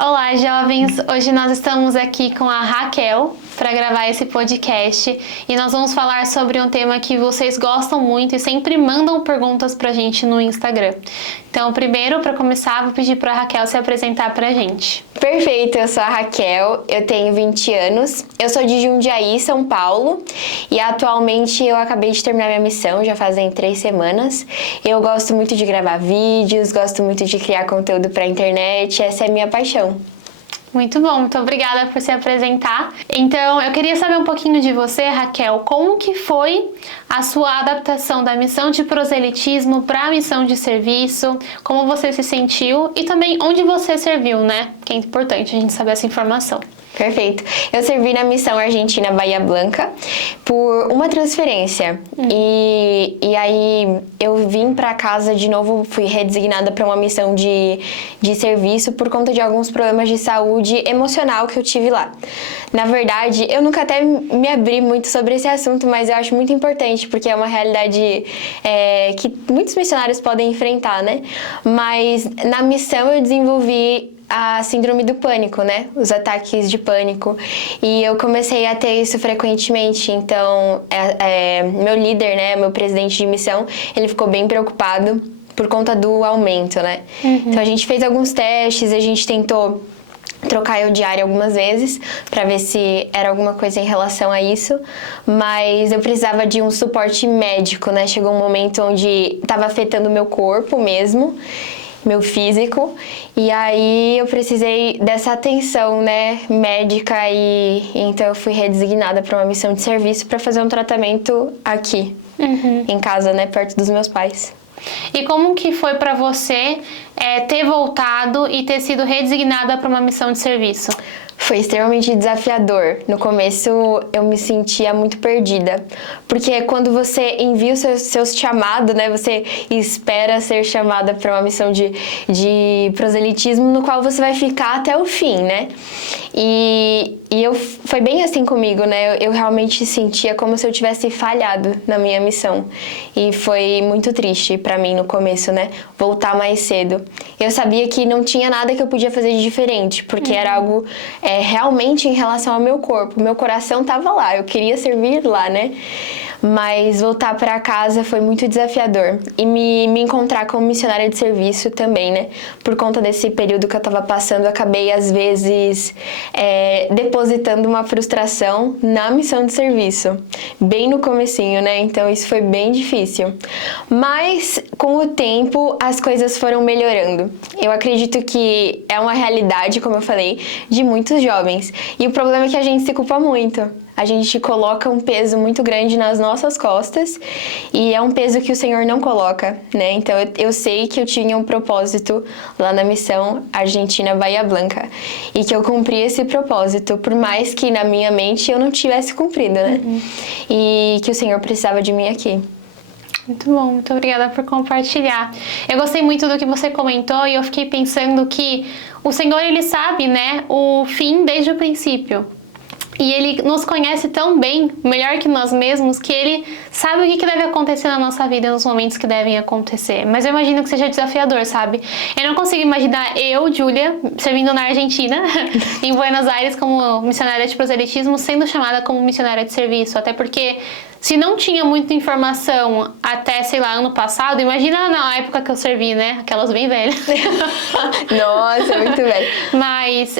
Olá, jovens! Hoje nós estamos aqui com a Raquel para gravar esse podcast e nós vamos falar sobre um tema que vocês gostam muito e sempre mandam perguntas pra gente no Instagram. Então, primeiro, para começar, vou pedir para a Raquel se apresentar pra gente. Perfeito, eu sou a Raquel, eu tenho 20 anos, eu sou de Jundiaí, São Paulo, e atualmente eu acabei de terminar minha missão, já fazem 3 semanas. Eu gosto muito de gravar vídeos, gosto muito de criar conteúdo pra internet, essa é a minha paixão. Muito bom, muito obrigada por se apresentar. Então, eu queria saber um pouquinho de você, Raquel, como que foi a sua adaptação da missão de proselitismo para a missão de serviço, como você se sentiu e também onde você serviu, né? Que é importante a gente saber essa informação. Perfeito. Eu servi na missão Argentina Bahia Blanca por uma transferência. E aí eu vim pra casa de novo, fui redesignada para uma missão de serviço por conta de alguns problemas de saúde emocional que eu tive lá. Na verdade, eu nunca até me abri muito sobre esse assunto, mas eu acho muito importante, porque é uma realidade que muitos missionários podem enfrentar, né? Mas na missão eu desenvolvi a síndrome do pânico, né? Os ataques de pânico. E eu comecei a ter isso frequentemente. Então, meu líder, né? Meu presidente de missão, ele ficou bem preocupado por conta do aumento, né? Então, a gente fez alguns testes, a gente tentou trocar eu diário algumas vezes para ver se era alguma coisa em relação a isso, mas eu precisava de um suporte médico, né? Chegou um momento onde estava afetando o meu corpo mesmo, meu físico, e aí eu precisei dessa atenção, né, médica, e então eu fui redesignada para uma missão de serviço para fazer um tratamento aqui, em casa, né, perto dos meus pais. E como que foi para você ter voltado e ter sido redesignada para uma missão de serviço? Foi extremamente desafiador. No começo eu me sentia muito perdida, porque quando você envia os seus chamados, né, você espera ser chamada para uma missão de proselitismo no qual você vai ficar até o fim, né? E foi bem assim comigo, né? Eu realmente sentia como se eu tivesse falhado na minha missão. E foi muito triste para mim no começo, né? Voltar mais cedo. Eu sabia que não tinha nada que eu podia fazer de diferente, porque era algo realmente em relação ao meu corpo. Meu coração tava lá, eu queria servir lá, né? Mas voltar para casa foi muito desafiador. E me encontrar como missionária de serviço também, né? Por conta desse período que eu tava passando, eu acabei, às vezes, depositando uma frustração na missão de serviço. Bem no comecinho, né? Então, isso foi bem difícil. Mas, com o tempo, as coisas foram melhorando. Eu acredito que é uma realidade, como eu falei, de muitos jovens. E o problema é que a gente se culpa muito. A gente coloca um peso muito grande nas nossas costas e é um peso que o Senhor não coloca, né? Então eu sei que eu tinha um propósito lá na missão Argentina Bahia Blanca e que eu cumpri esse propósito, por mais que na minha mente eu não tivesse cumprido, né? E que o Senhor precisava de mim aqui. Muito bom, muito obrigada por compartilhar. Eu gostei muito do que você comentou e eu fiquei pensando que o Senhor, Ele sabe, né, o fim desde o princípio. E Ele nos conhece tão bem, melhor que nós mesmos, que Ele sabe o que deve acontecer na nossa vida nos momentos que devem acontecer. Mas eu imagino que seja desafiador, sabe? Eu não consigo imaginar eu, Júlia, servindo na Argentina, em Buenos Aires, como missionária de proselitismo, sendo chamada como missionária de serviço. Até porque, se não tinha muita informação até, sei lá, ano passado, imagina na época que eu servi, né? Aquelas bem velhas. Nossa, muito velho. Mas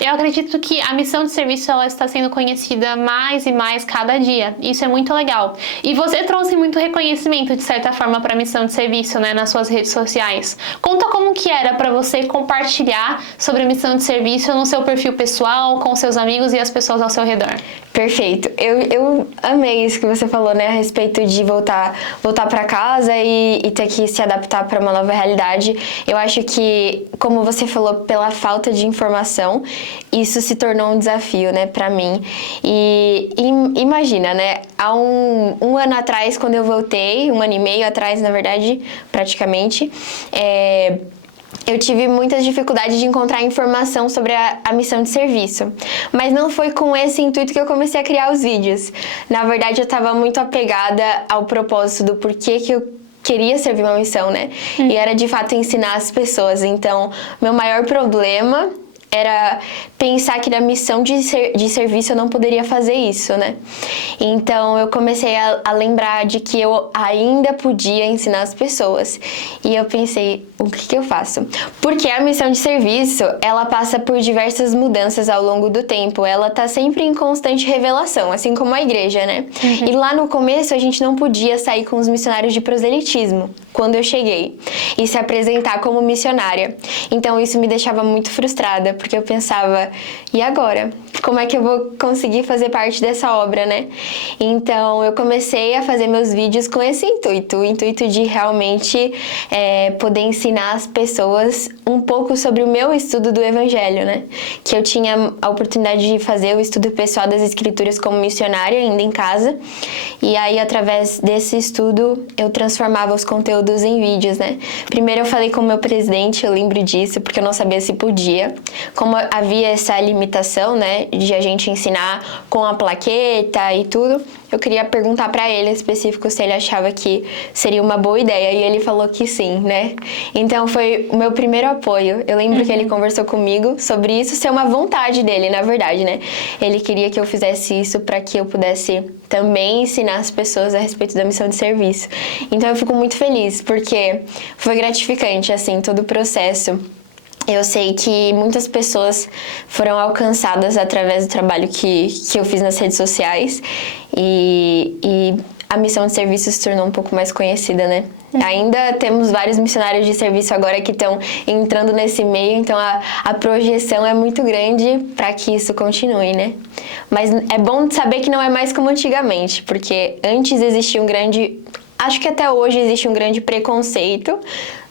eu acredito que a missão de serviço, ela está sendo conhecida mais e mais cada dia. Isso é muito legal. E você trouxe muito reconhecimento, de certa forma, para a missão de serviço, né? Nas suas redes sociais. Conta como que era para você compartilhar sobre a missão de serviço no seu perfil pessoal, com seus amigos e as pessoas ao seu redor. Perfeito. Eu amei isso que você falou, né, a respeito de voltar para casa e ter que se adaptar para uma nova realidade. Eu acho que, como você falou, pela falta de informação, isso se tornou um desafio, né, para mim. E imagina, né, há um ano atrás, quando eu voltei, 1 ano e meio atrás, na verdade, praticamente, eu tive muitas dificuldades de encontrar informação sobre a missão de serviço. Mas não foi com esse intuito que eu comecei a criar os vídeos. Na verdade, eu estava muito apegada ao propósito do porquê que eu queria servir uma missão, né? E era, de fato, ensinar as pessoas. Então, meu maior problema era pensar que na missão de serviço eu não poderia fazer isso, né? Então eu comecei a lembrar de que eu ainda podia ensinar as pessoas. E eu pensei, o que eu faço? Porque a missão de serviço, ela passa por diversas mudanças ao longo do tempo. Ela tá sempre em constante revelação, assim como a igreja, né? E lá no começo a gente não podia sair com os missionários de proselitismo, quando eu cheguei, e se apresentar como missionária. Então isso me deixava muito frustrada, porque eu pensava, e agora? Como é que eu vou conseguir fazer parte dessa obra, né? Então eu comecei a fazer meus vídeos com esse intuito, o intuito de realmente poder ensinar as pessoas um pouco sobre o meu estudo do Evangelho, né? Que eu tinha a oportunidade de fazer o estudo pessoal das Escrituras como missionária, ainda em casa, e aí através desse estudo eu transformava os conteúdos em vídeos, né? Primeiro eu falei com o meu presidente, eu lembro disso, porque eu não sabia se podia. Como havia essa limitação, né, de a gente ensinar com a plaqueta e tudo, eu queria perguntar pra ele em específico se ele achava que seria uma boa ideia, e ele falou que sim, né? Então foi o meu primeiro apoio. Eu lembro que ele conversou comigo sobre isso ser uma vontade dele, na verdade, né? Ele queria que eu fizesse isso pra que eu pudesse também ensinar as pessoas a respeito da missão de serviço. Então eu fico muito feliz, porque foi gratificante, assim, todo o processo. Eu sei que muitas pessoas foram alcançadas através do trabalho que eu fiz nas redes sociais, e a missão de serviço se tornou um pouco mais conhecida, né? Ainda temos vários missionários de serviço agora que estão entrando nesse meio, então a projeção é muito grande para que isso continue, né? Mas é bom saber que não é mais como antigamente, porque antes existia acho que até hoje existe um grande preconceito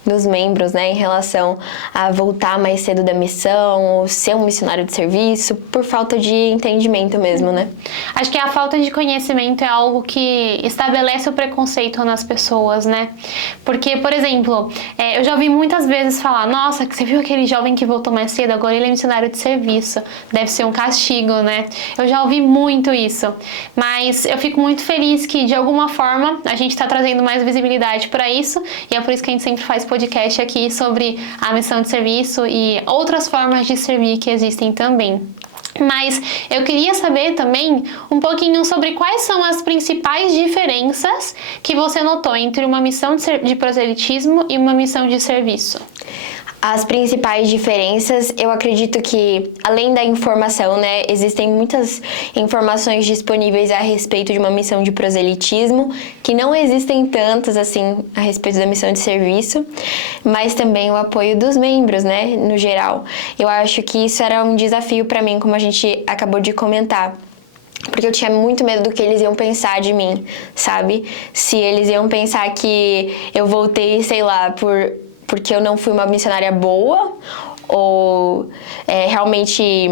dos membros, né, em relação a voltar mais cedo da missão ou ser um missionário de serviço, por falta de entendimento mesmo, né? Acho que a falta de conhecimento é algo que estabelece o preconceito nas pessoas, né? Porque, por exemplo, eu já ouvi muitas vezes falar, nossa, você viu aquele jovem que voltou mais cedo, agora ele é missionário de serviço, deve ser um castigo, né? Eu já ouvi muito isso, mas eu fico muito feliz que, de alguma forma, a gente está trazendo mais visibilidade para isso, e é por isso que a gente sempre faz podcast aqui sobre a missão de serviço e outras formas de servir que existem também. Mas eu queria saber também um pouquinho sobre quais são as principais diferenças que você notou entre uma missão de proselitismo e uma missão de serviço. As principais diferenças, eu acredito que, além da informação, né, existem muitas informações disponíveis a respeito de uma missão de proselitismo, que não existem tantas, assim, a respeito da missão de serviço, mas também o apoio dos membros, né, no geral. Eu acho que isso era um desafio para mim, como a gente acabou de comentar. Porque eu tinha muito medo do que eles iam pensar de mim, sabe? Se eles iam pensar que eu voltei, sei lá, porque eu não fui uma missionária boa, ou realmente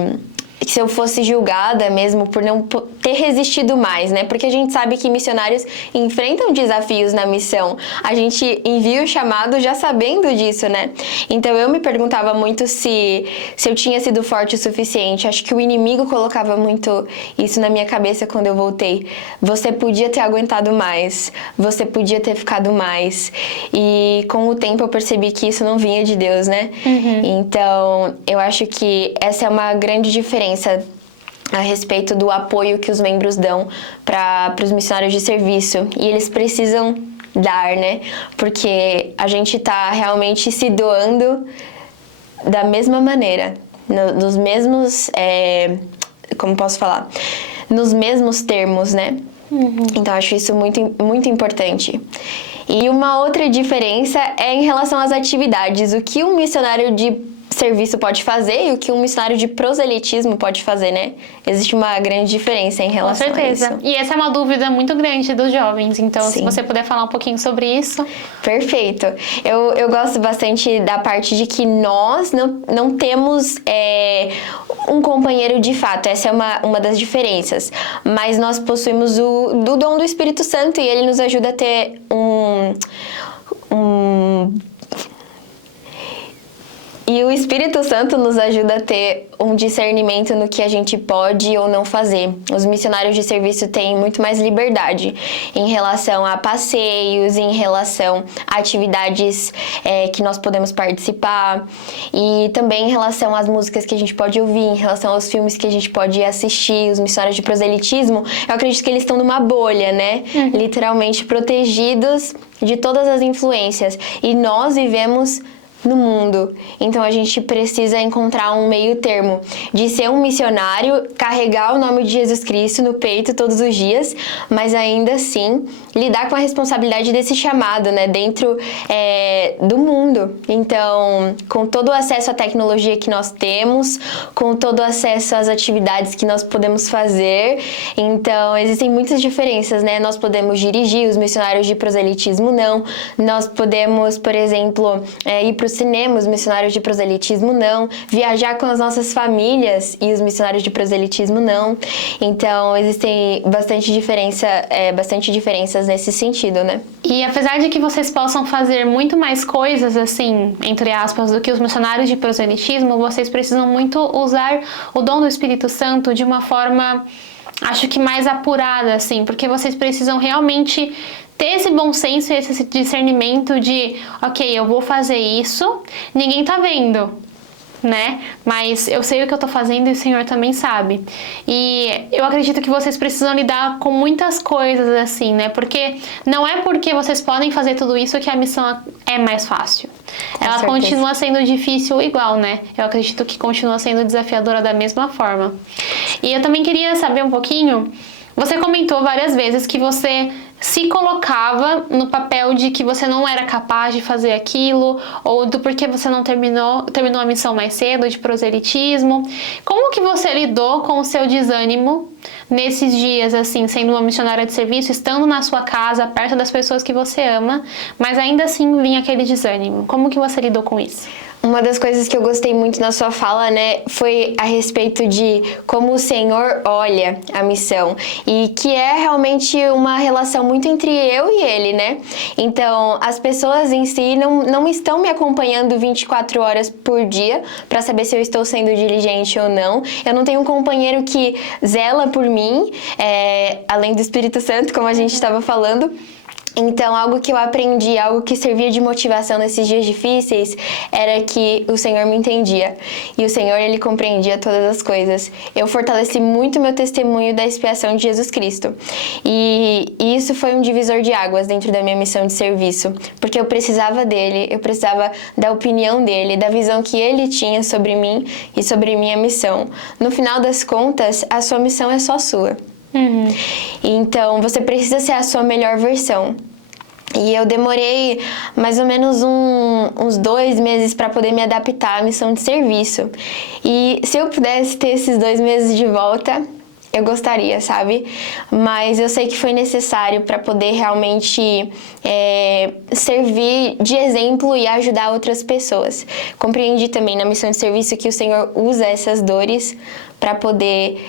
se eu fosse julgada mesmo por não ter resistido mais, né? Porque a gente sabe que missionários enfrentam desafios na missão. A gente envia o chamado já sabendo disso, né? Então eu me perguntava muito se eu tinha sido forte o suficiente. Acho que o inimigo colocava muito isso na minha cabeça quando eu voltei. Você podia ter aguentado mais, você podia ter ficado mais. E com o tempo eu percebi que isso não vinha de Deus, né? Então eu acho que essa é uma grande diferença a respeito do apoio que os membros dão para os missionários de serviço. E eles precisam dar, né? Porque a gente tá realmente se doando da mesma maneira, nos mesmos... como posso falar? Nos mesmos termos, né? Então, acho isso muito, muito importante. E uma outra diferença é em relação às atividades. O que um missionário de serviço pode fazer e o que um missionário de proselitismo pode fazer, né? Existe uma grande diferença em relação a isso. Com certeza. E essa é uma dúvida muito grande dos jovens, então se você puder falar um pouquinho sobre isso. Perfeito. Eu gosto bastante da parte de que nós não temos um companheiro de fato, essa é uma das diferenças, mas nós possuímos o dom do Espírito Santo e ele nos ajuda a ter E o Espírito Santo nos ajuda a ter um discernimento no que a gente pode ou não fazer. Os missionários de serviço têm muito mais liberdade em relação a passeios, em relação a atividades que nós podemos participar, e também em relação às músicas que a gente pode ouvir, em relação aos filmes que a gente pode assistir. Os missionários de proselitismo, eu acredito que eles estão numa bolha, né? Literalmente protegidos de todas as influências. E nós vivemos no mundo. Então a gente precisa encontrar um meio termo de ser um missionário, carregar o nome de Jesus Cristo no peito todos os dias, mas ainda assim lidar com a responsabilidade desse chamado, né, dentro do mundo. Então, com todo o acesso à tecnologia que nós temos, com todo o acesso às atividades que nós podemos fazer, então existem muitas diferenças, né? Nós podemos dirigir, os missionários de proselitismo não. Nós podemos, por exemplo, ir para o cinema, os missionários de proselitismo não. Viajar com as nossas famílias e os missionários de proselitismo não. Então, existem bastante diferenças nesse sentido, né? E apesar de que vocês possam fazer muito mais coisas, assim, entre aspas, do que os missionários de proselitismo, vocês precisam muito usar o dom do Espírito Santo de uma forma, acho que mais apurada, assim, porque vocês precisam realmente ter esse bom senso e esse discernimento de, ok, eu vou fazer isso, ninguém tá vendo, né? Mas eu sei o que eu tô fazendo e o Senhor também sabe. E eu acredito que vocês precisam lidar com muitas coisas assim, né? Porque não é porque vocês podem fazer tudo isso que a missão é mais fácil. Ela continua sendo difícil igual, né? Eu acredito que continua sendo desafiadora da mesma forma. E eu também queria saber um pouquinho, você comentou várias vezes que você se colocava no papel de que você não era capaz de fazer aquilo, ou do porquê você não terminou a missão mais cedo, de proselitismo. Como que você lidou com o seu desânimo nesses dias, assim, sendo uma missionária de serviço, estando na sua casa, perto das pessoas que você ama, mas ainda assim vinha aquele desânimo? Como que você lidou com isso? Uma das coisas que eu gostei muito na sua fala, né, foi a respeito de como o Senhor olha a missão, e que é realmente uma relação muito entre eu e Ele, né? Então, as pessoas em si não estão me acompanhando 24 horas por dia para saber se eu estou sendo diligente ou não. Eu não tenho um companheiro que zela por mim, além do Espírito Santo, como a gente estava falando. Então, algo que eu aprendi, algo que servia de motivação nesses dias difíceis, era que o Senhor me entendia. E o Senhor, Ele compreendia todas as coisas. Eu fortaleci muito meu testemunho da expiação de Jesus Cristo. E isso foi um divisor de águas dentro da minha missão de serviço. Porque eu precisava dEle, eu precisava da opinião dEle, da visão que Ele tinha sobre mim e sobre minha missão. No final das contas, a sua missão é só sua. Então, você precisa ser a sua melhor versão. E eu demorei mais ou menos uns 2 meses para poder me adaptar à missão de serviço. E se eu pudesse ter esses 2 meses de volta, eu gostaria, sabe? Mas eu sei que foi necessário para poder realmente servir de exemplo e ajudar outras pessoas. Compreendi também na missão de serviço que o Senhor usa essas dores para poder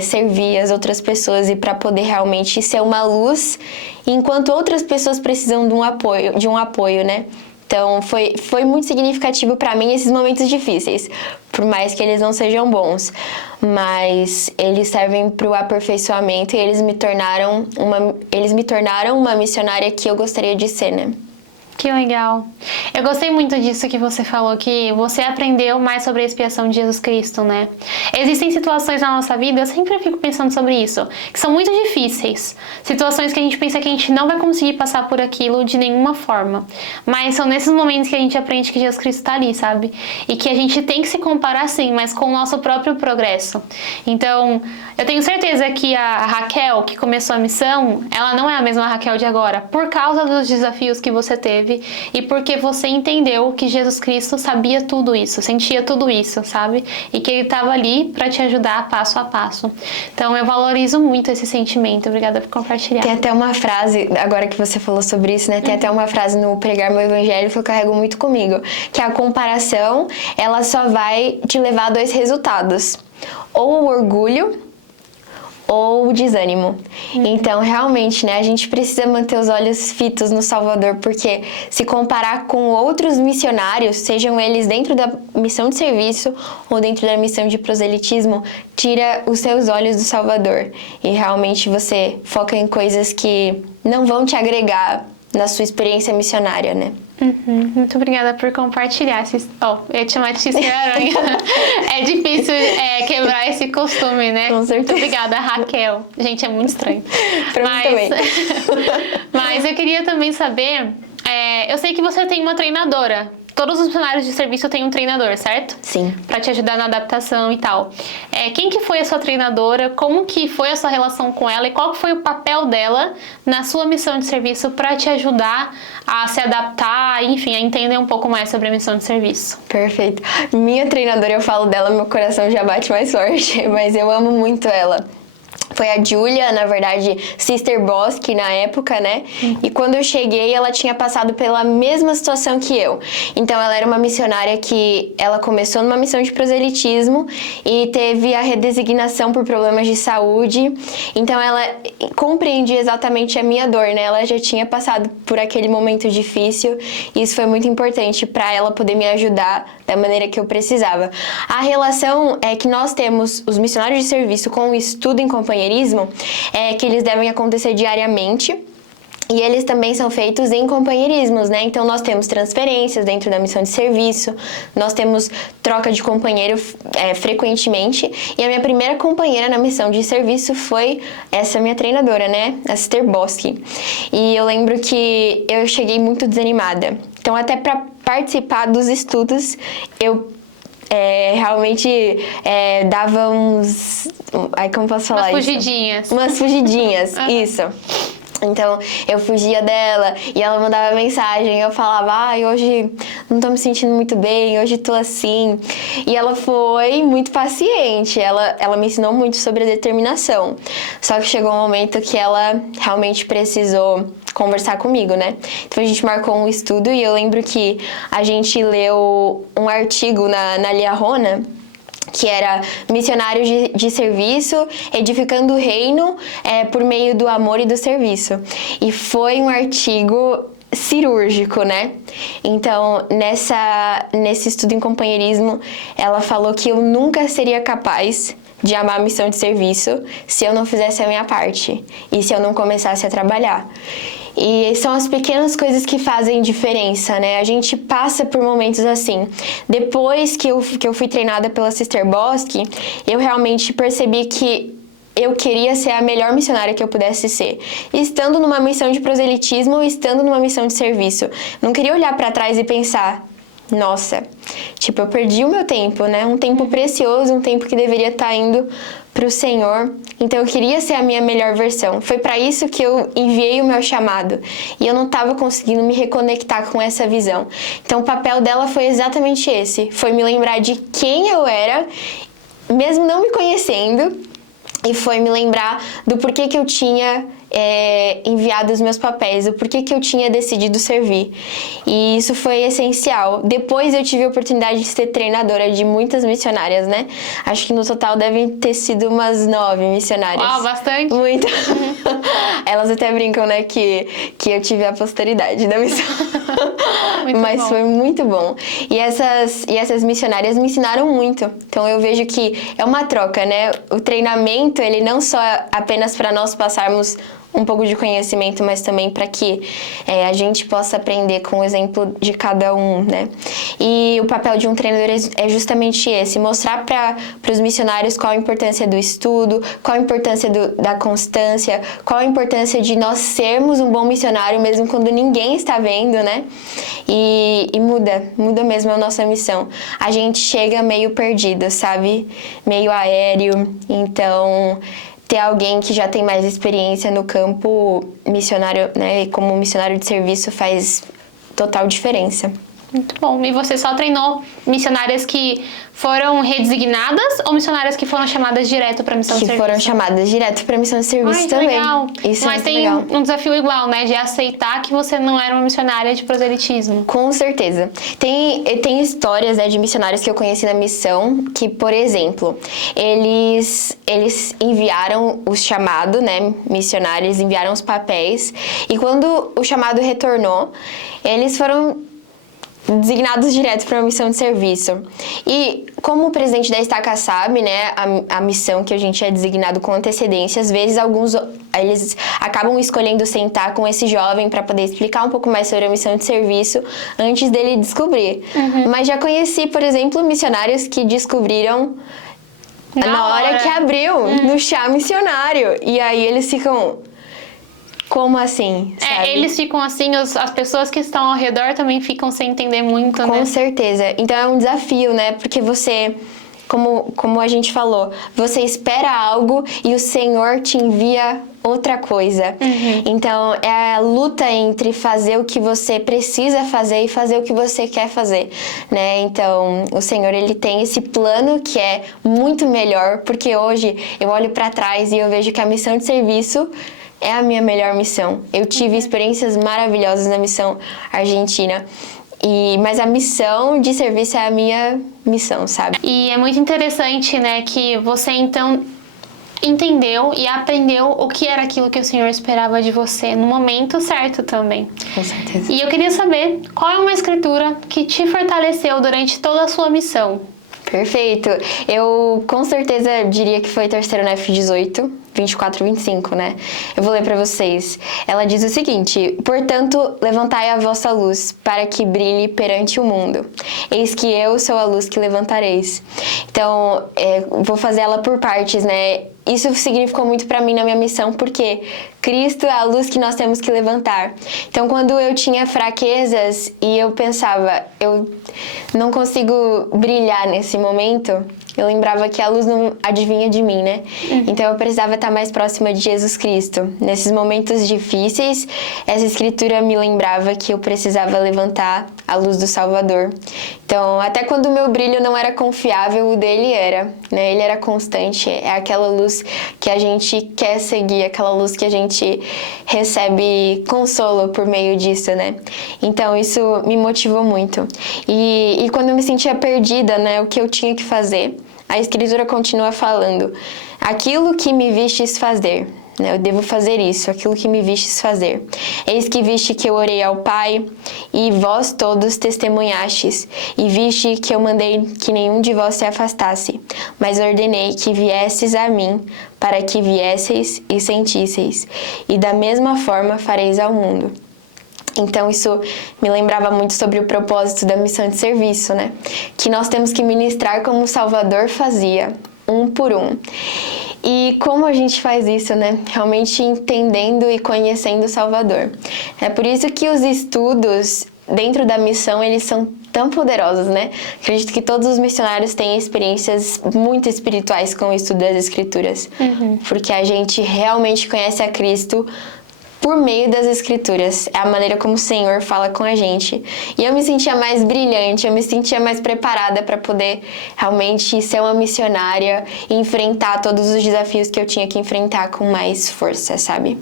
servir as outras pessoas e para poder realmente ser uma luz, enquanto outras pessoas precisam de um apoio, né? Então, foi muito significativo para mim esses momentos difíceis, por mais que eles não sejam bons, mas eles servem para o aperfeiçoamento e eles me tornaram uma missionária que eu gostaria de ser, né? Que legal. Eu gostei muito disso que você falou, que você aprendeu mais sobre a expiação de Jesus Cristo, né? Existem situações na nossa vida, eu sempre fico pensando sobre isso, que são muito difíceis. Situações que a gente pensa que a gente não vai conseguir passar por aquilo de nenhuma forma. Mas são nesses momentos que a gente aprende que Jesus Cristo está ali, sabe? E que a gente tem que se comparar, sim, mas com o nosso próprio progresso. Então, eu tenho certeza que a Raquel, que começou a missão, ela não é a mesma Raquel de agora, por causa dos desafios que você teve e porque você entendeu que Jesus Cristo sabia tudo isso, sentia tudo isso, sabe? E que Ele estava ali para te ajudar passo a passo. Então, eu valorizo muito esse sentimento. Obrigada por compartilhar. Tem até uma frase, agora que você falou sobre isso, né? Tem até uma frase no Pregar Meu Evangelho que eu carrego muito comigo, que a comparação, ela só vai te levar a 2 resultados. Ou o orgulho, ou desânimo. Então, realmente, né, a gente precisa manter os olhos fitos no Salvador, porque se comparar com outros missionários, sejam eles dentro da missão de serviço ou dentro da missão de proselitismo, tira os seus olhos do Salvador. E realmente você foca em coisas que não vão te agregar na sua experiência missionária, né? Muito obrigada por compartilhar. Eu ia te chamar de Cicer-Aranha. É difícil quebrar esse costume, né? Com certeza. Muito obrigada, Raquel. Gente, é muito estranho. Pra mim também. Mas eu queria também saber... eu sei que você tem uma treinadora. Todos os funcionários de serviço têm um treinador, certo? Sim. Pra te ajudar na adaptação e tal. Quem que foi a sua treinadora? Como que foi a sua relação com ela? E qual que foi o papel dela na sua missão de serviço para te ajudar a se adaptar, enfim, a entender um pouco mais sobre a missão de serviço? Perfeito. Minha treinadora, eu falo dela, meu coração já bate mais forte, mas eu amo muito ela. Foi a Julia, na verdade, Sister Bosque na época, né? E quando eu cheguei, ela tinha passado pela mesma situação que eu. Então, ela era uma missionária que ela começou numa missão de proselitismo e teve a redesignação por problemas de saúde. Então, ela compreendia exatamente a minha dor, né? Ela já tinha passado por aquele momento difícil e isso foi muito importante para ela poder me ajudar da maneira que eu precisava. A relação é que nós temos, os missionários de serviço, com o estudo em companheirismo, é que eles devem acontecer diariamente. E eles também são feitos em companheirismos, né? Então, nós temos transferências dentro da missão de serviço, nós temos troca de companheiro frequentemente. E a minha primeira companheira na missão de serviço foi essa minha treinadora, né? A Sister Bosque. E eu lembro que eu cheguei muito desanimada. Então, até para participar dos estudos, eu realmente dava uns... Ai, como posso falar Umas isso? fugidinhas. Umas fugidinhas, isso. Então, eu fugia dela e ela mandava mensagem, eu falava, ai, hoje não tô me sentindo muito bem, hoje tô assim. E ela foi muito paciente, ela me ensinou muito sobre a determinação. Só que chegou um momento que ela realmente precisou conversar comigo, né? Então, a gente marcou um estudo e eu lembro que a gente leu um artigo na Liahona, que era missionários de serviço, edificando o reino por meio do amor e do serviço. E foi um artigo cirúrgico, né? Então, nesse estudo em companheirismo, ela falou que eu nunca seria capaz de amar a missão de serviço se eu não fizesse a minha parte e se eu não começasse a trabalhar. E são as pequenas coisas que fazem diferença, né? A gente passa por momentos assim. Depois que eu fui treinada pela Sister Bosque, eu realmente percebi que eu queria ser a melhor missionária que eu pudesse ser. Estando numa missão de proselitismo ou estando numa missão de serviço. Não queria olhar pra trás e pensar, nossa, tipo, eu perdi o meu tempo, né? Um tempo precioso, um tempo que deveria estar indo pro Senhor. Então eu queria ser a minha melhor versão. Foi para isso que eu enviei o meu chamado. E eu não estava conseguindo me reconectar com essa visão. Então o papel dela foi exatamente esse. Foi me lembrar de quem eu era, mesmo não me conhecendo. E foi me lembrar do porquê que eu tinha enviado os meus papéis, o porquê que eu tinha decidido servir. E isso foi essencial. Depois eu tive a oportunidade de ser treinadora de muitas missionárias, né? Acho que no total devem ter sido umas 9 missionárias. Uau, bastante! Muito! Elas até brincam, né, que eu tive a posteridade da missão. Mas bom. foi muito bom. E essas missionárias me ensinaram muito. Então eu vejo que é uma troca, né? O treinamento, ele não só apenas para nós passarmos um pouco de conhecimento, mas também para que a gente possa aprender com o exemplo de cada um, né? E o papel de um treinador é justamente esse, mostrar para os missionários qual a importância do estudo, qual a importância da constância, qual a importância de nós sermos um bom missionário mesmo quando ninguém está vendo, né? E muda mesmo a nossa missão. A gente chega meio perdido, sabe? Meio aéreo, então ter alguém que já tem mais experiência no campo missionário, né, como missionário de serviço faz total diferença. Muito bom. E você só treinou missionárias que foram redesignadas ou missionárias que foram chamadas direto para missão de serviço? Que foram chamadas direto para missão de serviço também. Legal. Isso Mas tem legal. um desafio igual, né? De aceitar que você não era uma missionária de proselitismo. Com certeza. Tem histórias, né, de missionários que eu conheci na missão que, por exemplo, eles enviaram o chamado, né, missionários, enviaram os papéis, e quando o chamado retornou, eles foram designados direto para uma missão de serviço. E como o presidente da Estaca sabe, né, a missão que a gente é designado com antecedência, às vezes eles acabam escolhendo sentar com esse jovem para poder explicar um pouco mais sobre a missão de serviço antes dele descobrir. Mas já conheci, por exemplo, missionários que descobriram na hora que abriu, no chá missionário. E aí eles ficam... Como assim? Sabe? Eles ficam assim, as pessoas que estão ao redor também ficam sem entender muito, né? Com certeza. Então é um desafio, né? Porque você, como a gente falou, você espera algo e o Senhor te envia outra coisa. Então é a luta entre fazer o que você precisa fazer e fazer o que você quer fazer, né? Então o Senhor, ele tem esse plano que é muito melhor, porque hoje eu olho para trás e eu vejo que a missão de serviço é a minha melhor missão. Eu tive experiências maravilhosas na missão argentina. Mas a missão de serviço é a minha missão, sabe? E é muito interessante, né, que você então entendeu e aprendeu o que era aquilo que o Senhor esperava de você no momento certo também. Com certeza. E eu queria saber qual é uma escritura que te fortaleceu durante toda a sua missão. Perfeito. Eu com certeza diria que foi Terceiro-Nef 18, 24 e 25, né? Eu vou ler para vocês. Ela diz o seguinte: portanto, levantai a vossa luz, para que brilhe perante o mundo. Eis que eu sou a luz que levantareis. Então, vou fazer ela por partes, né? Isso significou muito para mim na minha missão, porque Cristo é a luz que nós temos que levantar. Então, quando eu tinha fraquezas e eu pensava, eu não consigo brilhar nesse momento, eu lembrava que a luz não adivinha de mim, né? Então eu precisava estar mais próxima de Jesus Cristo. Nesses momentos difíceis, essa escritura me lembrava que eu precisava levantar a luz do Salvador. Então, até quando o meu brilho não era confiável, o dele era, né? Ele era constante. É aquela luz que a gente quer seguir, aquela luz que a gente recebe consolo por meio disso, né? Então, isso me motivou muito. E quando eu me sentia perdida, né? O que eu tinha que fazer, a Escritura continua falando: aquilo que me vistes fazer, né? Eu devo fazer isso, aquilo que me vistes fazer. Eis que viste que eu orei ao Pai, e vós todos testemunhastes, e viste que eu mandei que nenhum de vós se afastasse, mas ordenei que viesseis a mim, para que viesseis e sentisseis, e da mesma forma fareis ao mundo. Então isso me lembrava muito sobre o propósito da missão de serviço, né? Que nós temos que ministrar como o Salvador fazia, um por um. E como a gente faz isso, né? Realmente entendendo e conhecendo o Salvador. É por isso que os estudos dentro da missão, eles são tão poderosos, né? Acredito que todos os missionários têm experiências muito espirituais com o estudo das Escrituras. Porque a gente realmente conhece a Cristo por meio das Escrituras. É a maneira como o Senhor fala com a gente. E eu me sentia mais brilhante, eu me sentia mais preparada para poder realmente ser uma missionária e enfrentar todos os desafios que eu tinha que enfrentar com mais força, sabe?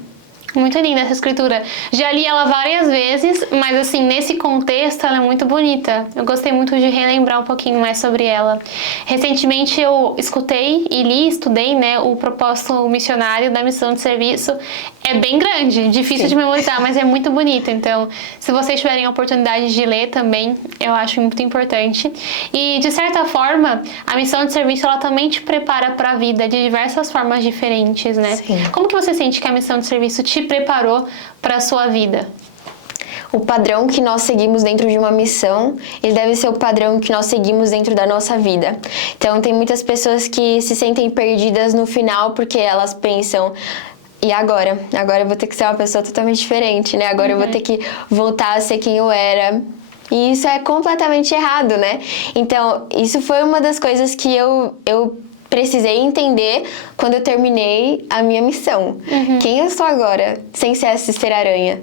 Muito linda essa escritura. Já li ela várias vezes, mas assim, nesse contexto ela é muito bonita. Eu gostei muito de relembrar um pouquinho mais sobre ela. Recentemente eu escutei e li, estudei, né, o propósito missionário da missão de serviço. É bem grande, difícil de memorizar, mas é muito bonito. Então, se vocês tiverem a oportunidade de ler também, eu acho muito importante. E, de certa forma, a missão de serviço, ela também te prepara para a vida de diversas formas diferentes, né? Sim. Como que você sente que a missão de serviço te preparou para a sua vida? O padrão que nós seguimos dentro de uma missão, ele deve ser o padrão que nós seguimos dentro da nossa vida. Então, tem muitas pessoas que se sentem perdidas no final porque elas pensam: e agora? Agora eu vou ter que ser uma pessoa totalmente diferente, né? Agora eu vou ter que voltar a ser quem eu era. E isso é completamente errado, né? Então, isso foi uma das coisas que eu precisei entender quando eu terminei a minha missão. Quem eu sou agora, sem ser essa ser aranha?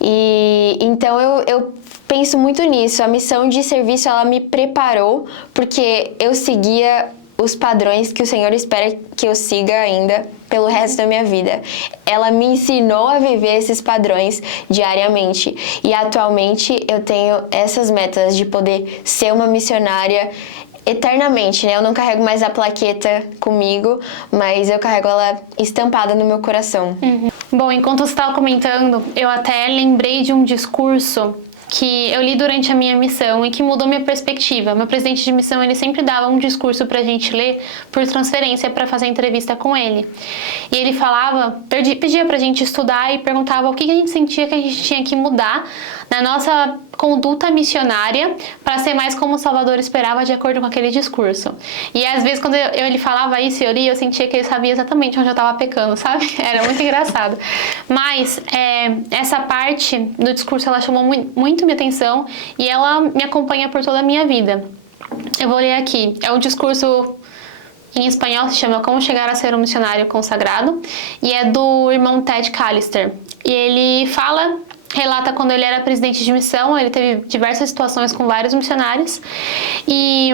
E então eu penso muito nisso. A missão de serviço, ela me preparou porque eu seguia os padrões que o Senhor espera que eu siga ainda pelo resto da minha vida. Ela me ensinou a viver esses padrões diariamente. E atualmente eu tenho essas metas de poder ser uma missionária eternamente, né? Eu não carrego mais a plaqueta comigo, mas eu carrego ela estampada no meu coração. Bom, enquanto você estava comentando, eu até lembrei de um discurso que eu li durante a minha missão e que mudou minha perspectiva. Meu presidente de missão, ele sempre dava um discurso pra gente ler por transferência para fazer entrevista com ele. E ele falava, pedia pra gente estudar e perguntava o que a gente sentia que a gente tinha que mudar na nossa conduta missionária para ser mais como o Salvador esperava de acordo com aquele discurso. E às vezes quando ele falava isso e eu li, eu sentia que ele sabia exatamente onde eu estava pecando, sabe? Era muito engraçado. Mas essa parte do discurso, ela chamou muito minha atenção e ela me acompanha por toda a minha vida. Eu vou ler aqui. É um discurso em espanhol, se chama Como Chegar a Ser um Missionário Consagrado, e é do irmão Ted Callister. E ele relata quando ele era presidente de missão, ele teve diversas situações com vários missionários, e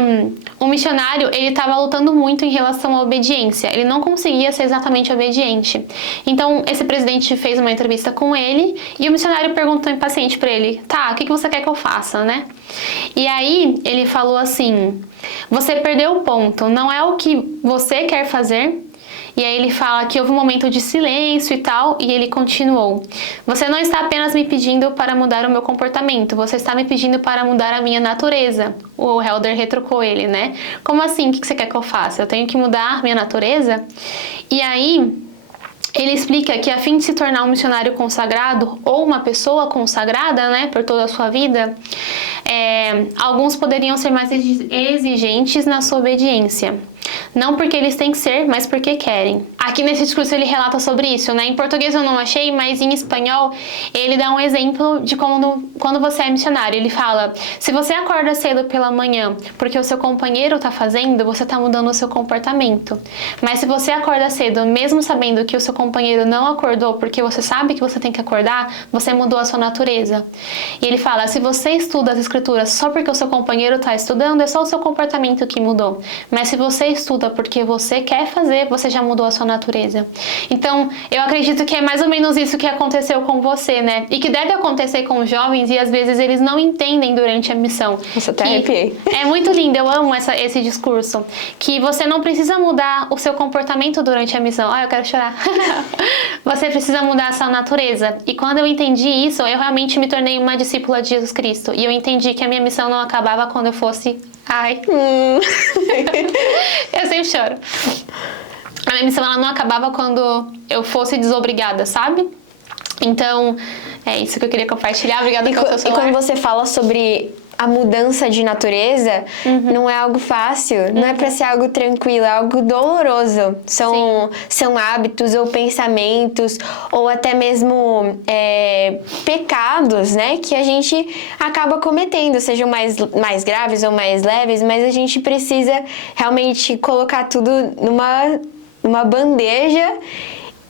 o missionário, ele estava lutando muito em relação à obediência, ele não conseguia ser exatamente obediente. Então, esse presidente fez uma entrevista com ele, e o missionário perguntou impaciente para ele, tá, o que você quer que eu faça, né? E aí, ele falou assim, você perdeu o ponto, não é o que você quer fazer. E aí ele fala que houve um momento de silêncio e tal, e ele continuou. Você não está apenas me pedindo para mudar o meu comportamento, você está me pedindo para mudar a minha natureza. O Helder retrucou ele, né? Como assim? O que você quer que eu faça? Eu tenho que mudar a minha natureza? E aí ele explica que a fim de se tornar um missionário consagrado, ou uma pessoa consagrada, né, por toda a sua vida, alguns poderiam ser mais exigentes na sua obediência. Não porque eles têm que ser, mas porque querem. Aqui nesse discurso ele relata sobre isso, né? Em português eu não achei, mas em espanhol ele dá um exemplo de quando você é missionário. Ele fala, se você acorda cedo pela manhã porque o seu companheiro tá fazendo, você tá mudando o seu comportamento. Mas se você acorda cedo, mesmo sabendo que o seu companheiro não acordou porque você sabe que você tem que acordar, você mudou a sua natureza. E ele fala, se você estuda as escrituras só porque o seu companheiro tá estudando, é só o seu comportamento que mudou. Mas se você estuda porque você quer fazer, você já mudou a sua natureza. Então, eu acredito que é mais ou menos isso que aconteceu com você, né? E que deve acontecer com os jovens e às vezes eles não entendem durante a missão. Nossa, até arrepiei. É muito lindo, eu amo esse discurso. Que você não precisa mudar o seu comportamento durante a missão. Ah, eu quero chorar. Você precisa mudar a sua natureza. E quando eu entendi isso, eu realmente me tornei uma discípula de Jesus Cristo. E eu entendi que a minha missão não acabava quando eu fosse... Ai. Eu sempre choro. A minha missão, ela não acabava quando eu fosse desobrigada, sabe? Então, é isso que eu queria compartilhar. Obrigada pelo seu celular. E quando você fala sobre a mudança de natureza, não é algo fácil, não é pra ser algo tranquilo, é algo doloroso. São hábitos ou pensamentos, ou até mesmo pecados, né? Que a gente acaba cometendo, sejam mais graves ou mais leves, mas a gente precisa realmente colocar tudo numa bandeja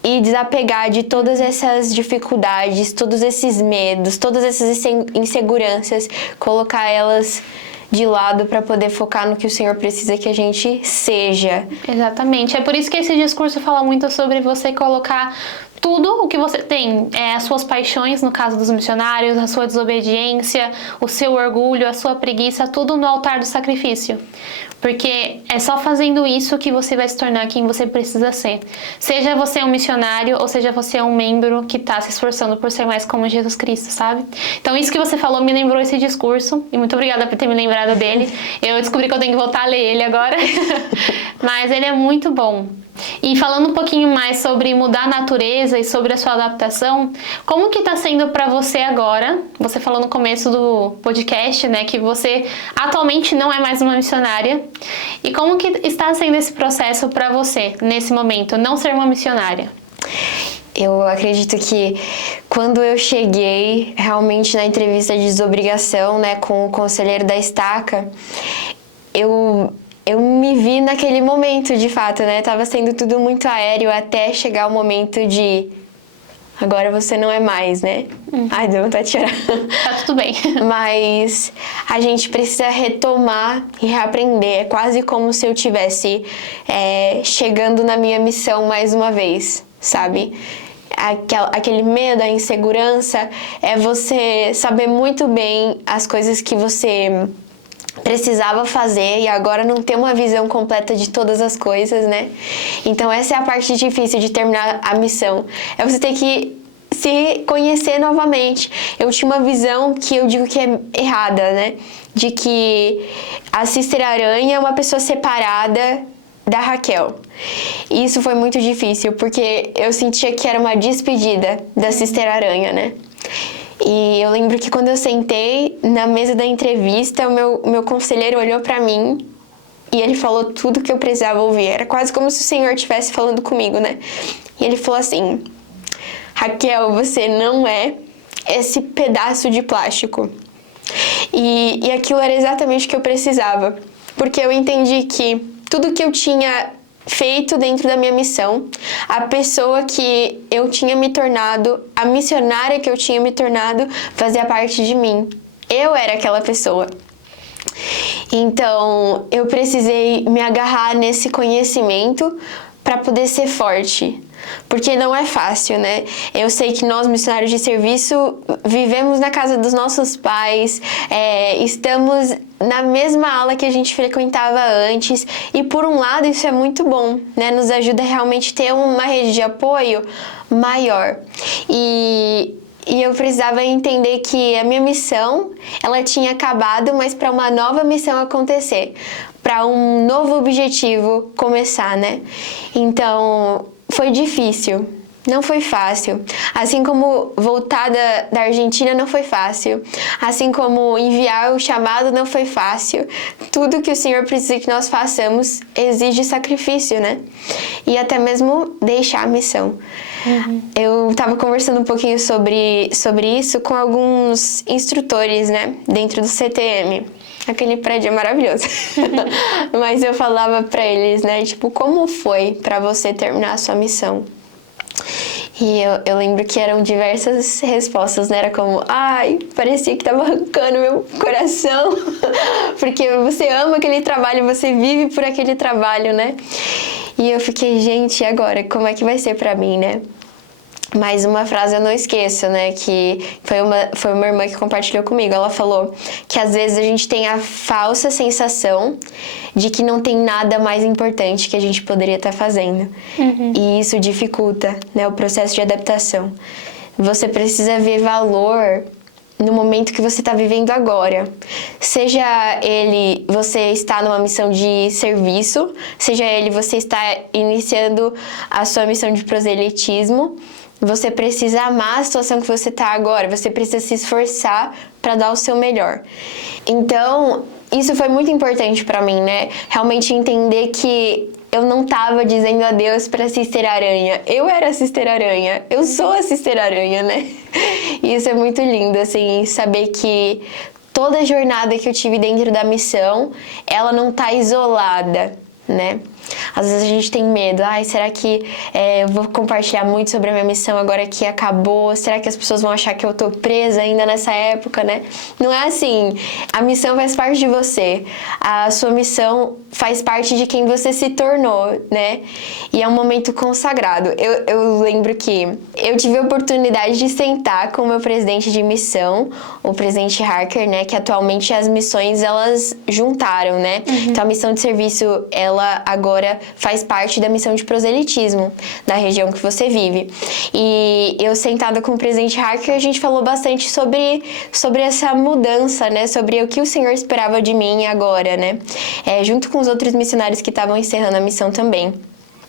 e desapegar de todas essas dificuldades, todos esses medos, todas essas inseguranças, colocar elas de lado para poder focar no que o Senhor precisa que a gente seja. Exatamente. É por isso que esse discurso fala muito sobre você colocar tudo o que você tem, as suas paixões, no caso dos missionários, a sua desobediência, o seu orgulho, a sua preguiça, tudo no altar do sacrifício. Porque é só fazendo isso que você vai se tornar quem você precisa ser. Seja você um missionário ou seja você um membro que está se esforçando por ser mais como Jesus Cristo, sabe? Então isso que você falou me lembrou esse discurso e muito obrigada por ter me lembrado dele. Eu descobri que eu tenho que voltar a ler ele agora, mas ele é muito bom. E falando um pouquinho mais sobre mudar a natureza e sobre a sua adaptação, como que está sendo para você agora? Você falou no começo do podcast, né, que você atualmente não é mais uma missionária. E como que está sendo esse processo para você, nesse momento, não ser uma missionária? Eu acredito que quando eu cheguei realmente na entrevista de desobrigação, né, com o conselheiro da estaca, eu me vi naquele momento, de fato, né? Tava sendo tudo muito aéreo até chegar o momento de... agora você não é mais, né? Ai, deu vontade de chorar. Tá tudo bem. Mas a gente precisa retomar e reaprender. É quase como se eu tivesse chegando na minha missão mais uma vez, sabe? Aquele medo, a insegurança, é você saber muito bem as coisas que você precisava fazer e agora não ter uma visão completa de todas as coisas, né? Então essa é a parte difícil de terminar a missão. É você ter que se conhecer novamente. Eu tinha uma visão que eu digo que é errada, né? De que a Sister Aranha é uma pessoa separada da Raquel. E isso foi muito difícil, porque eu sentia que era uma despedida da Sister Aranha, né? E eu lembro que quando eu sentei na mesa da entrevista, o meu conselheiro olhou pra mim e ele falou tudo que eu precisava ouvir. Era quase como se o Senhor estivesse falando comigo, né? E ele falou assim: Raquel, você não é esse pedaço de plástico. E aquilo era exatamente o que eu precisava, porque eu entendi que tudo que eu tinha feito dentro da minha missão, a pessoa que eu tinha me tornado, a missionária que eu tinha me tornado, fazia parte de mim. Eu era aquela pessoa. Então, eu precisei me agarrar nesse conhecimento para poder ser forte. Porque não é fácil, né? Eu sei que nós, missionários de serviço, vivemos na casa dos nossos pais, estamos na mesma aula que a gente frequentava antes, e por um lado isso é muito bom, né? Nos ajuda a realmente ter uma rede de apoio maior. E eu precisava entender que a minha missão, ela tinha acabado, mas para uma nova missão acontecer, para um novo objetivo começar, né? Então, foi difícil, não foi fácil. Assim como voltar da Argentina não foi fácil. Assim como enviar o chamado não foi fácil. Tudo que o Senhor precisa que nós façamos exige sacrifício, né? E até mesmo deixar a missão. Eu estava conversando um pouquinho sobre isso com alguns instrutores, né? Dentro do CTM. Aquele prédio é maravilhoso. Mas eu falava pra eles, né? Tipo, como foi pra você terminar a sua missão? E eu lembro que eram diversas respostas, né? Era como, ai, parecia que tava arrancando meu coração. Porque você ama aquele trabalho, você vive por aquele trabalho, né? E eu fiquei, gente, e agora? Como é que vai ser pra mim, né? Mas uma frase eu não esqueço, né, que foi uma irmã que compartilhou comigo. Ela falou que às vezes a gente tem a falsa sensação de que não tem nada mais importante que a gente poderia estar fazendo. E isso dificulta, né, o processo de adaptação. Você precisa ver valor no momento que você está vivendo agora. Seja ele, você está numa missão de serviço, seja ele, você está iniciando a sua missão de proselitismo. Você precisa amar a situação que você está agora, você precisa se esforçar para dar o seu melhor. Então, isso foi muito importante para mim, né? Realmente entender que eu não estava dizendo adeus para a Sister Aranha. Eu era a Sister Aranha, eu sou a Sister Aranha, né? E isso é muito lindo, assim, saber que toda a jornada que eu tive dentro da missão, ela não está isolada, né? Às vezes a gente tem medo, ai, será que eu vou compartilhar muito sobre a minha missão agora que acabou? Será que as pessoas vão achar que eu tô presa ainda nessa época, né? Não é assim, a missão faz parte de você, a sua missão faz parte de quem você se tornou, né? E é um momento consagrado. Eu lembro que eu tive a oportunidade de sentar com o meu presidente de missão, o presidente Harker, né? Que atualmente as missões, elas juntaram, né? Então a missão de serviço, ela agora faz parte da missão de proselitismo da região que você vive. E eu sentada com o presidente Harker, a gente falou bastante sobre essa mudança, né? Sobre o que o Senhor esperava de mim agora, né? Junto com os outros missionários que estavam encerrando a missão também.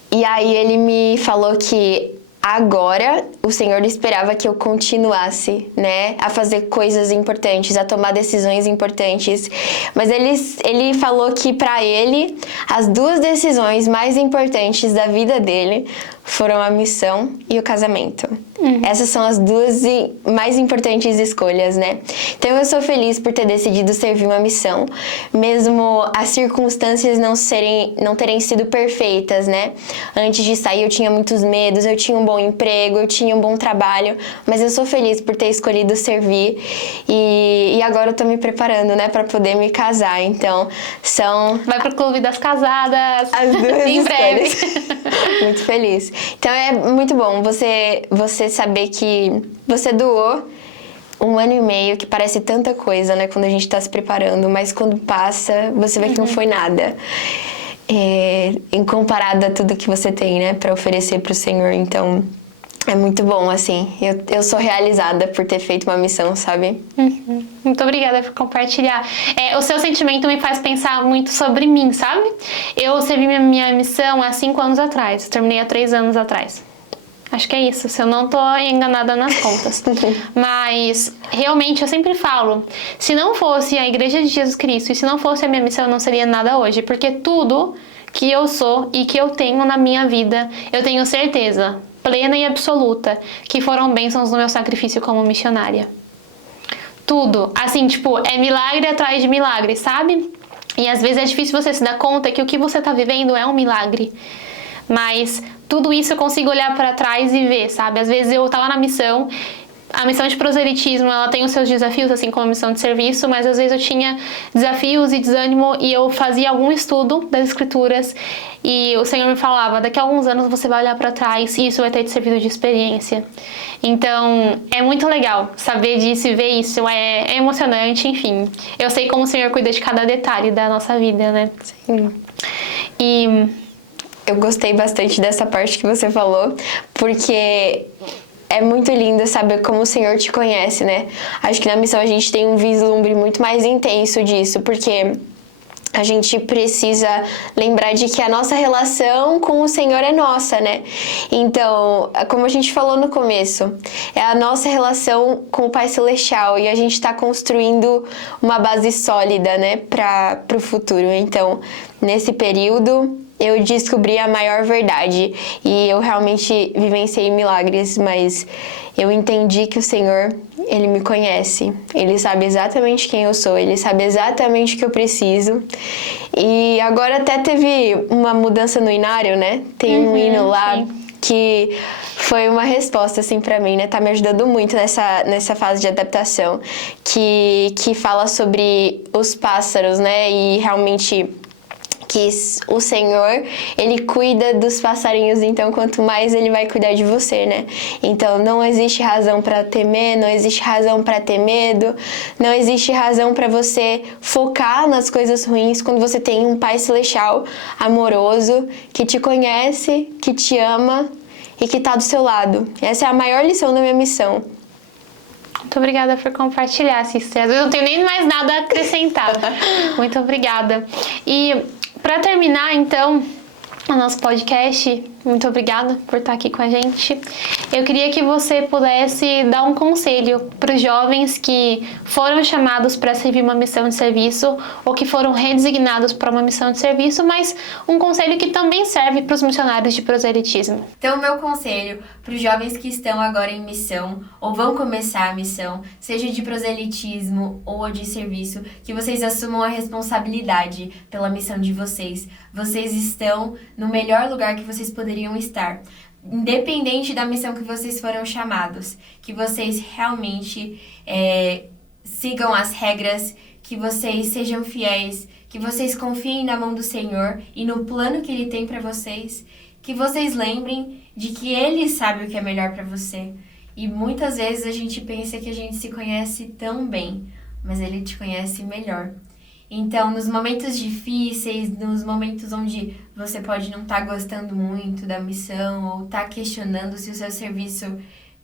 E aí ele me falou que agora o Senhor esperava que eu continuasse, né, a fazer coisas importantes, a tomar decisões importantes. Mas ele falou que para ele as duas decisões mais importantes da vida dele foram a missão e o casamento. Essas são as duas mais importantes escolhas, né? Então eu sou feliz por ter decidido servir uma missão, mesmo as circunstâncias não terem sido perfeitas, né? Antes de sair eu tinha muitos medos, eu tinha um bom emprego, eu tinha um bom trabalho, mas eu sou feliz por ter escolhido servir e agora eu tô me preparando, né, pra poder me casar. Então, Vai pro clube das casadas. As duas em breve. Muito feliz. Então é muito bom você saber que você doou 1 ano e meio, que parece tanta coisa, né, quando a gente tá se preparando, mas quando passa, você vê que não foi nada. Em comparado a tudo que você tem, né, pra oferecer pro Senhor. Então, é muito bom, assim. Eu sou realizada por ter feito uma missão, sabe? Muito obrigada por compartilhar. O seu sentimento me faz pensar muito sobre mim, sabe? Eu servi minha missão há 5 anos atrás. Eu terminei há 3 anos atrás. Acho que é isso, se eu não tô enganada nas contas. Mas, realmente, eu sempre falo, se não fosse a Igreja de Jesus Cristo e se não fosse a minha missão, eu não seria nada hoje. Porque tudo que eu sou e que eu tenho na minha vida, eu tenho certeza plena e absoluta que foram bênçãos no meu sacrifício como missionária. Tudo. Assim, tipo, é milagre atrás de milagre, sabe? E às vezes é difícil você se dar conta que o que você tá vivendo é um milagre. Mas tudo isso eu consigo olhar para trás e ver, sabe? Às vezes eu tava na missão, a missão de proselitismo, ela tem os seus desafios, assim como a missão de serviço, mas às vezes eu tinha desafios e desânimo e eu fazia algum estudo das escrituras e o Senhor me falava, daqui a alguns anos você vai olhar para trás e isso vai ter te servido de experiência. Então, é muito legal saber disso e ver isso, é emocionante, enfim. Eu sei como o Senhor cuida de cada detalhe da nossa vida, né? Sim. E eu gostei bastante dessa parte que você falou, porque é muito lindo saber como o Senhor te conhece, né? Acho que na missão a gente tem um vislumbre muito mais intenso disso, porque a gente precisa lembrar de que a nossa relação com o Senhor é nossa, né? Então, como a gente falou no começo, é a nossa relação com o Pai Celestial e a gente está construindo uma base sólida, né, para o futuro. Então, nesse período, eu descobri a maior verdade e eu realmente vivenciei milagres, mas eu entendi que o Senhor, Ele me conhece, Ele sabe exatamente quem eu sou, Ele sabe exatamente o que eu preciso. E agora até teve uma mudança no hinário, né? Tem um hino lá que foi uma resposta, assim, pra mim, né? Tá me ajudando muito nessa fase de adaptação, que fala sobre os pássaros, né? E realmente que o Senhor, Ele cuida dos passarinhos, então quanto mais Ele vai cuidar de você, né? Então não existe razão para temer, não existe razão para ter medo, não existe razão para você focar nas coisas ruins quando você tem um Pai Celestial amoroso, que te conhece, que te ama e que tá do seu lado. Essa é a maior lição da minha missão. Muito obrigada por compartilhar, sister. Eu não tenho nem mais nada a acrescentar. Muito obrigada. E para terminar, então, o nosso podcast, muito obrigada por estar aqui com a gente. Eu queria que você pudesse dar um conselho para os jovens que foram chamados para servir uma missão de serviço ou que foram redesignados para uma missão de serviço, mas um conselho que também serve para os missionários de proselitismo. Então, o meu conselho para os jovens que estão agora em missão ou vão começar a missão, seja de proselitismo ou de serviço, que vocês assumam a responsabilidade pela missão de vocês. Vocês estão no melhor lugar que vocês poderiam estar. Independente da missão que vocês foram chamados, que vocês realmente sigam as regras, que vocês sejam fiéis, que vocês confiem na mão do Senhor e no plano que Ele tem para vocês, que vocês lembrem de que Ele sabe o que é melhor para você. E muitas vezes a gente pensa que a gente se conhece tão bem, mas Ele te conhece melhor. Então, nos momentos difíceis, nos momentos onde você pode não estar gostando muito da missão ou estar questionando se o seu serviço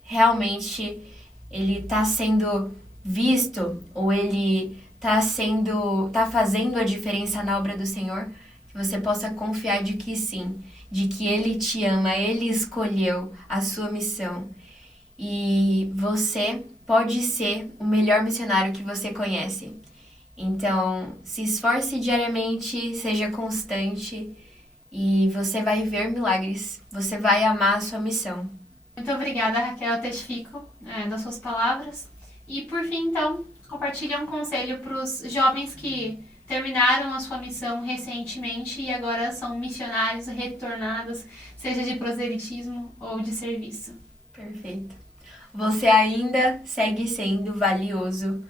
realmente ele está sendo visto ou ele está fazendo a diferença na obra do Senhor, que você possa confiar de que sim, de que Ele te ama, Ele escolheu a sua missão e você pode ser o melhor missionário que você conhece. Então, se esforce diariamente, seja constante e você vai ver milagres. Você vai amar a sua missão. Muito obrigada, Raquel. Eu testifico das suas palavras. E por fim, então, compartilha um conselho para os jovens que terminaram a sua missão recentemente e agora são missionários retornados, seja de proselitismo ou de serviço. Perfeito. Você ainda segue sendo valioso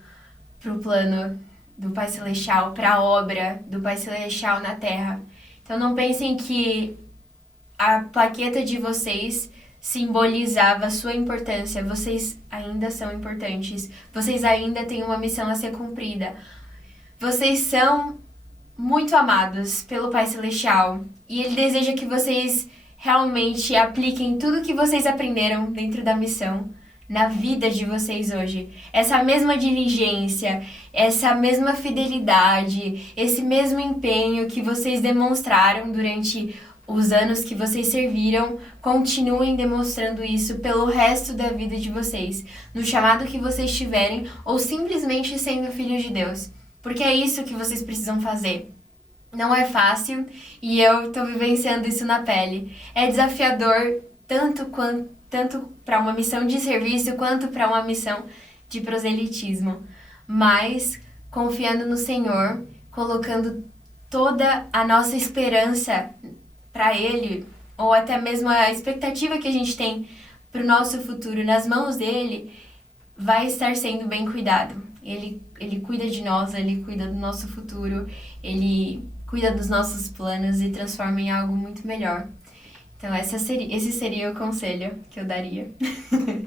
para o plano do Pai Celestial, para a obra do Pai Celestial na Terra. Então não pensem que a plaqueta de vocês simbolizava a sua importância. Vocês ainda são importantes. Vocês ainda têm uma missão a ser cumprida. Vocês são muito amados pelo Pai Celestial e Ele deseja que vocês realmente apliquem tudo que vocês aprenderam dentro da missão na vida de vocês hoje. Essa mesma diligência, essa mesma fidelidade, esse mesmo empenho que vocês demonstraram durante os anos que vocês serviram, continuem demonstrando isso pelo resto da vida de vocês, no chamado que vocês tiverem ou simplesmente sendo filhos de Deus. Porque é isso que vocês precisam fazer. Não é fácil e eu tô vivenciando isso na pele. É desafiador tanto para uma missão de serviço quanto para uma missão de proselitismo. Mas confiando no Senhor, colocando toda a nossa esperança para Ele, ou até mesmo a expectativa que a gente tem para o nosso futuro nas mãos dEle, vai estar sendo bem cuidado. Ele cuida de nós, Ele cuida do nosso futuro, Ele cuida dos nossos planos e transforma em algo muito melhor. Então esse seria o conselho que eu daria.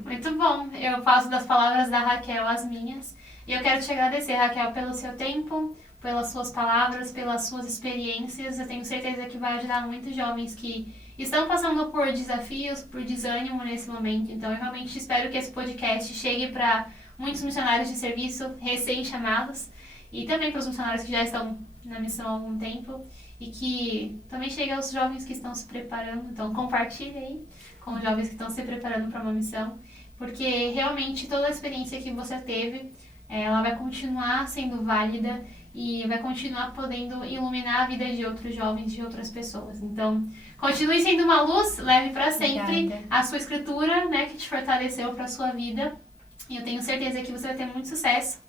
Muito bom. Eu faço das palavras da Raquel as minhas. E eu quero te agradecer, Raquel, pelo seu tempo, pelas suas palavras, pelas suas experiências. Eu tenho certeza que vai ajudar muitos jovens que estão passando por desafios, por desânimo nesse momento. Então eu realmente espero que esse podcast chegue para muitos missionários de serviço recém-chamados e também para os missionários que já estão na missão há algum tempo e que também chegue aos jovens que estão se preparando. Então compartilhe aí com os jovens que estão se preparando para uma missão, porque realmente toda a experiência que você teve, ela vai continuar sendo válida e vai continuar podendo iluminar a vida de outros jovens, de outras pessoas. Então, continue sendo uma luz, leve para sempre Obrigada. a sua escritura, né, que te fortaleceu para a sua vida. E eu tenho certeza que você vai ter muito sucesso.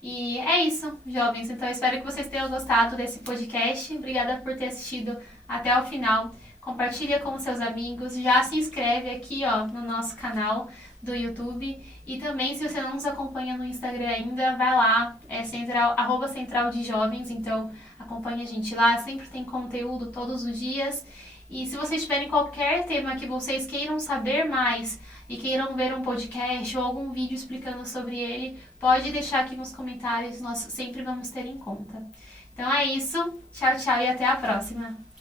E é isso, jovens. Então, eu espero que vocês tenham gostado desse podcast. Obrigada por ter assistido até o final. Compartilha com seus amigos. Já se inscreve aqui, ó, no nosso canal do YouTube. E também, se você não nos acompanha no Instagram ainda, vai lá, @central de jovens. Então, acompanhe a gente lá. Sempre tem conteúdo todos os dias. E se vocês tiverem qualquer tema que vocês queiram saber mais e queiram ver um podcast ou algum vídeo explicando sobre ele, pode deixar aqui nos comentários, nós sempre vamos ter em conta. Então é isso, tchau, tchau e até a próxima!